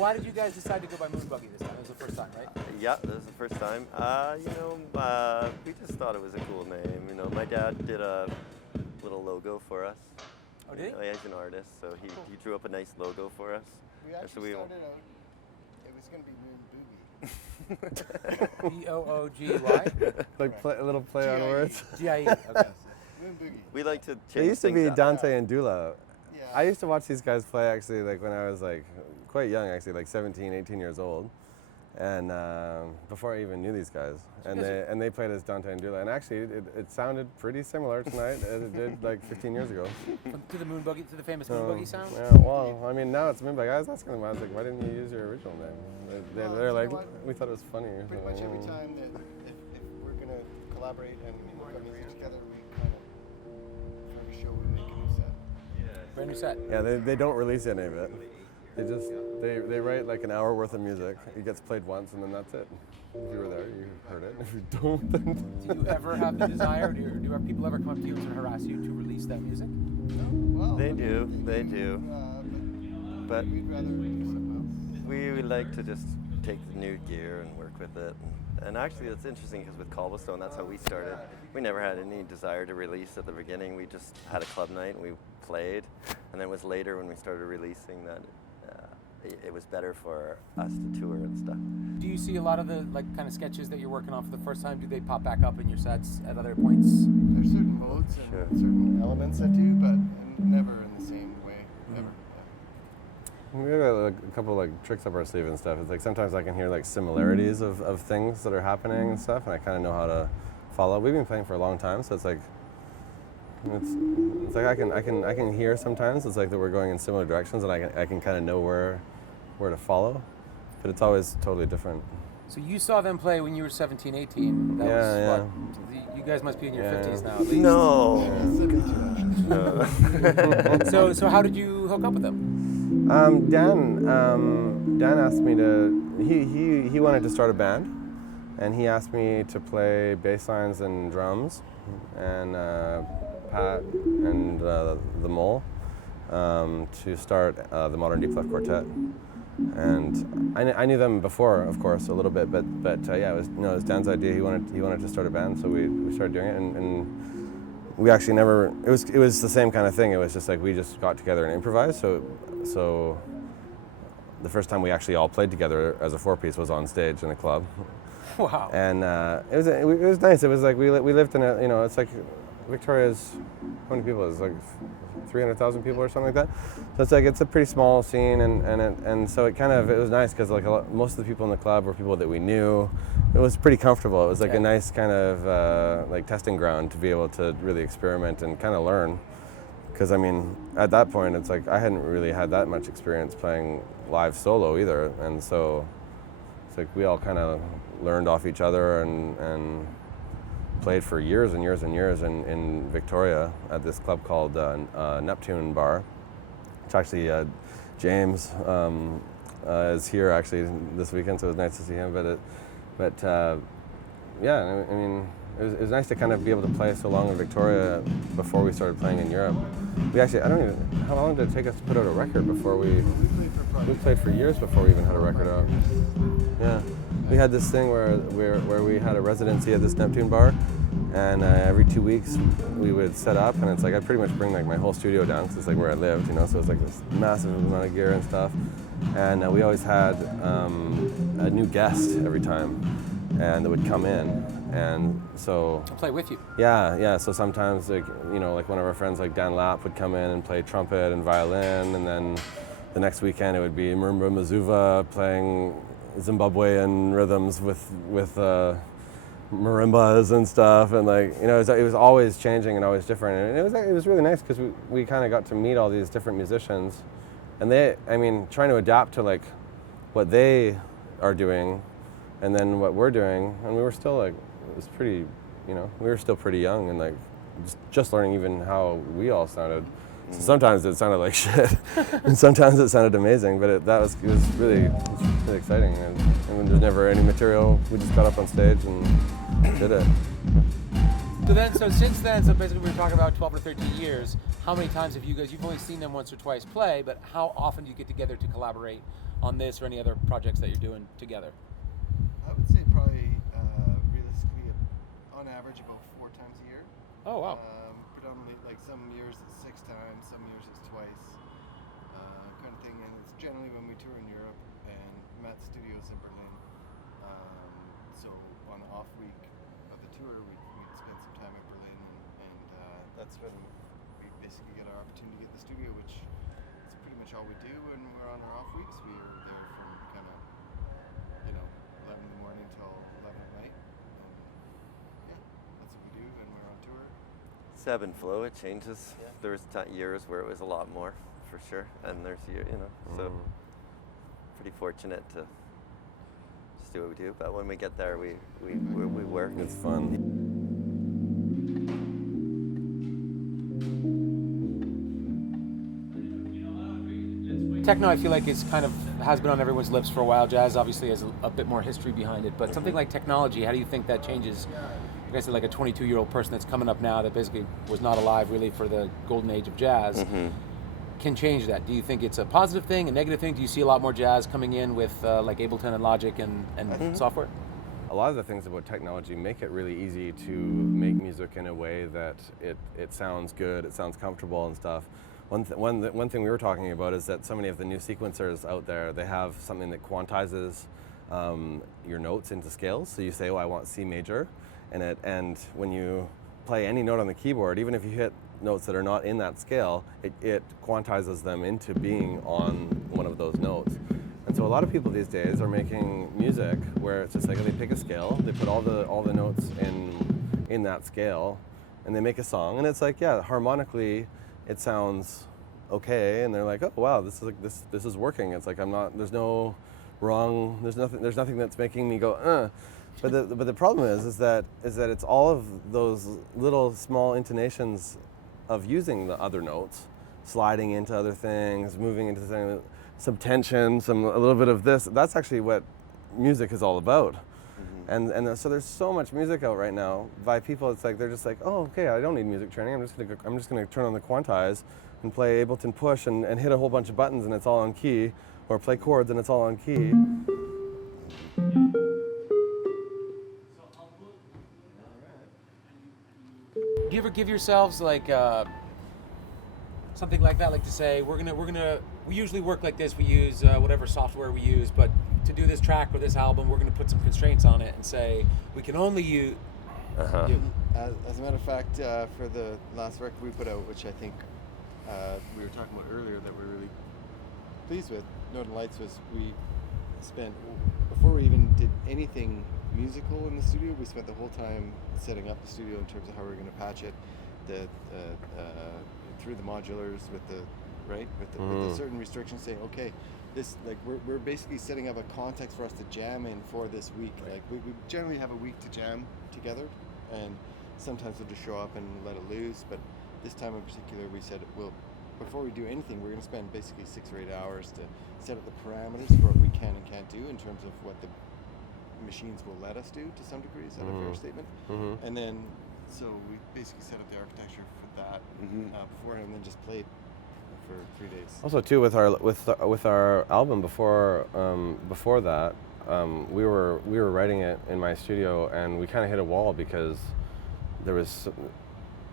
Why did you guys decide to go by Moon Buggy this time? It was the first time, right? Yeah, this is the first time. We just thought it was a cool name. You know, my dad did a little logo for us. Oh, did he? He's an artist, so he drew up a nice logo for us. We actually started out, it was going to be Moon Boogie. B-O-O-G-Y? Like a little play on words. G-I-E, okay. Moon Boogie. We like to change It used to be things up. Dante and Dula. Yeah. I used to watch these guys play actually like when I was like quite young, actually like 17, 18 years old. And before I even knew these guys. And they played as Dante and Dula. And actually it sounded pretty similar tonight as it did like 15 years ago. To the Moon Buggy, to the famous Moon Buggy sound? Yeah, well, I mean now it's Moon Buggy. I was asking them, I was like, why didn't you use your original name? They're like, we thought it was funny. Pretty much every time that if we're going to collaborate and work on music together, we kind of, for every show, we make a new set. Brand new set. Yeah, they don't release any of it. They write like an hour worth of music. It gets played once and then that's it. If you were there, you heard it. If you don't, then... Do you ever have the desire, do people ever come up to you and harass you to release that music? No, well, They do. But we'd rather do something else. we like to just take the new gear and work with it. And actually, it's interesting because with Cobblestone, that's how we started. We never had any desire to release at the beginning. We just had a club night and we played. And then it was later when we started releasing that it was better for us to tour and stuff. Do you see a lot of the kind of sketches that you're working on for the first time? Do they pop back up in your sets at other points? There's certain modes and certain elements that do, but never in the same way. Never. Yeah. We have like a couple like tricks up our sleeve and stuff. It's like sometimes I can hear like similarities of things that are happening and stuff, and I kind of know how to follow. We've been playing for a long time, so it's like I can hear sometimes. It's like that we're going in similar directions, and I can kind of know where to follow, but it's always totally different. So you saw them play when you were 17, 18. That was what? You guys must be in your 50s now, at least. No. So how did you hook up with them? Dan asked me to. He wanted to start a band, and he asked me to play bass lines and drums, and Pat and the Mole to start the Modern D-Clef Quartet. And I knew them before, of course, a little bit, but yeah, it was Dan's idea. He wanted to start a band, so we started doing it, and we actually never. It was the same kind of thing. It was just like we just got together and improvised. So the first time we actually all played together as a four-piece was on stage in a club. Wow. And it was nice. It was like we lived in a, it's like Victoria's, how many people is it? Like 300,000 people or something like that. So it's like it's a pretty small scene, and so it was nice because like most of the people in the club were people that we knew. It was pretty comfortable. It was like a nice kind of like testing ground to be able to really experiment and kind of learn. Because I mean, at that point, it's like I hadn't really had that much experience playing live solo either, and so it's like we all kind of learned off each other and played for years and years and years in Victoria at this club called Neptune Bar. It's actually James is here actually this weekend, so it was nice to see him. But yeah, I mean, it was nice to kind of be able to play so long in Victoria before we started playing in Europe. We actually, how long did it take us to put out a record before we played for years before we even had a record out. Yeah. We had this thing where we had a residency at this Neptune Bar, and every 2 weeks we would set up, and it's like I'd pretty much bring like my whole studio down because it's like where I lived, so it's like this massive amount of gear and stuff, and we always had a new guest every time, and that would come in, and so I'll play with you. Yeah. So sometimes like one of our friends like Dan Lapp would come in and play trumpet and violin, and then the next weekend it would be Murumba Mazuva playing Zimbabwean rhythms with marimbas and stuff, and it was always changing and always different, and it was really nice because we kind of got to meet all these different musicians, and trying to adapt to like what they are doing and then what we're doing, and we were still like, it was pretty, we were still pretty young and like just learning even how we all sounded. So sometimes it sounded like shit, and sometimes it sounded amazing. But it was really exciting, and when there's never any material, we just got up on stage and did it. So since then, basically we were talking about 12 or 13 years. How many times have you've only seen them once or twice play, but how often do you get together to collaborate on this or any other projects that you're doing together? I would say probably realistically, on average, about 4 times a year. Oh wow. Predominantly, like some years it's 6 times, some years it's twice, kind of thing. And it's generally when we tour in Europe, and Matt's studio's in Berlin. So on the off week of the tour, we'd spend some time in Berlin, and that's when we basically get our opportunity to get in the studio, which is pretty much all we do when we're on our off weeks. We are there from kind of 11 in the morning till 11 at night. And yeah, that's what we do when we're on tour. Ebb and flow, it changes. Yeah. There was years where it was a lot more, for sure, and there's so pretty fortunate to just do what we do. But when we get there, we work. It's fun. Techno, I feel like has been on everyone's lips for a while. Jazz obviously has a bit more history behind it, but something like technology, how do you think that changes? Like I said, like a 22-year-old person that's coming up now that basically was not alive really for the golden age of jazz, can change that. Do you think it's a positive thing, a negative thing? Do you see a lot more jazz coming in with like Ableton and Logic and software? A lot of the things about technology make it really easy to make music in a way that it sounds good, it sounds comfortable and stuff. One thing we were talking about is that so many of the new sequencers out there, they have something that quantizes your notes into scales. So you say, oh, I want C major, and when you play any note on the keyboard, even if you hit notes that are not in that scale, it quantizes them into being on one of those notes. And so a lot of people these days are making music where it's just like they pick a scale, they put all the notes in that scale, and they make a song, and it's like, yeah, harmonically it sounds okay, and they're like, oh wow, this is working. It's like there's nothing that's making me go But the problem is that it's all of those little small intonations of using the other notes, sliding into other things, moving into some tension, a little bit of this. That's actually what music is all about. And so there's so much music out right now by people. It's like they're just like, oh, okay, I don't need music training. I'm just gonna turn on the quantize and play Ableton push and hit a whole bunch of buttons and it's all on key, or play chords and it's all on key. Do you ever give yourselves like something like that, like to say we usually work like this, we use whatever software we use, but to do this track or this album, we're going to put some constraints on it and say we can only use. As a matter of fact, for the last record we put out, which I think we were talking about earlier that we're really pleased with, Northern Lights, was we spent, before we even did anything musical in the studio, we spent the whole time setting up the studio in terms of how we were going to patch it, through the modulars with the certain restrictions, saying, okay, this, like, we're basically setting up a context for us to jam in for this week. Like we generally have a week to jam together, and sometimes we'll just show up and let it loose, but this time in particular we said, well, before we do anything, we're going to spend basically 6 or 8 hours to set up the parameters for what we can and can't do in terms of what the machines will let us do to some degree. Is that a fair statement? And then, so we basically set up the architecture for that beforehand, and then just played for 3 days. Also, too, with our album before that, we were writing it in my studio, and we kind of hit a wall because there's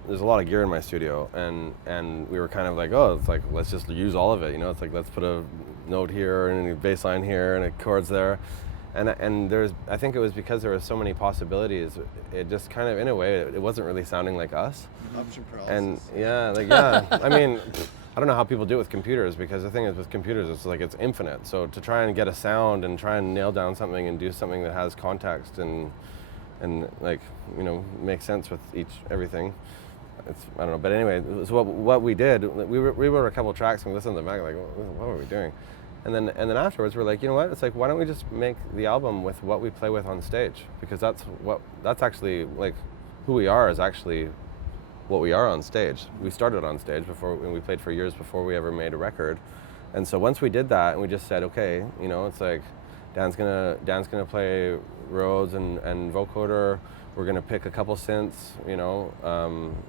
a lot of gear in my studio, and we were kind of like, oh, it's like, let's just use all of it, you know. It's like, let's put a note here and a bass line here and a chords there. And I think it was because there were so many possibilities. It just kind of, in a way, it wasn't really sounding like us. Option paralysis. And I mean, I don't know how people do it with computers, because the thing is with computers, it's like it's infinite. So to try and get a sound and try and nail down something and do something that has context and like, you know, make sense with everything. I don't know. But anyway, so what we did, we wrote a couple of tracks and listened to them back, like, what were we doing? And then afterwards we're like, you know what? It's like, why don't we just make the album with what we play with on stage? Because that's actually, like, who we are is actually what we are on stage. We started on stage and we played for years before we ever made a record. And so once we did that, and we just said, okay, you know, it's like Dan's gonna play Rhodes and vocoder. We're gonna pick a couple synths, you know.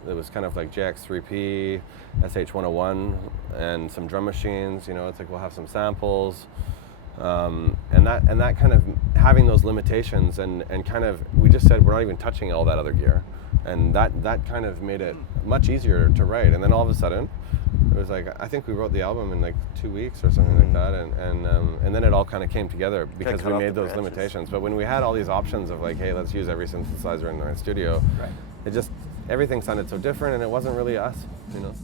It was kind of like JX3P, SH101, and some drum machines. You know, it's like we'll have some samples, And that kind of having those limitations and kind of, we just said we're not even touching all that other gear, and that kind of made it much easier to write. And then all of a sudden, it was like, I think we wrote the album in like 2 weeks or something like that, and then it all kind of came together because we made those limitations. But when we had all these options of like, hey, let's use every synthesizer in our studio, Right. it just, everything sounded so different, and it wasn't really us, you know.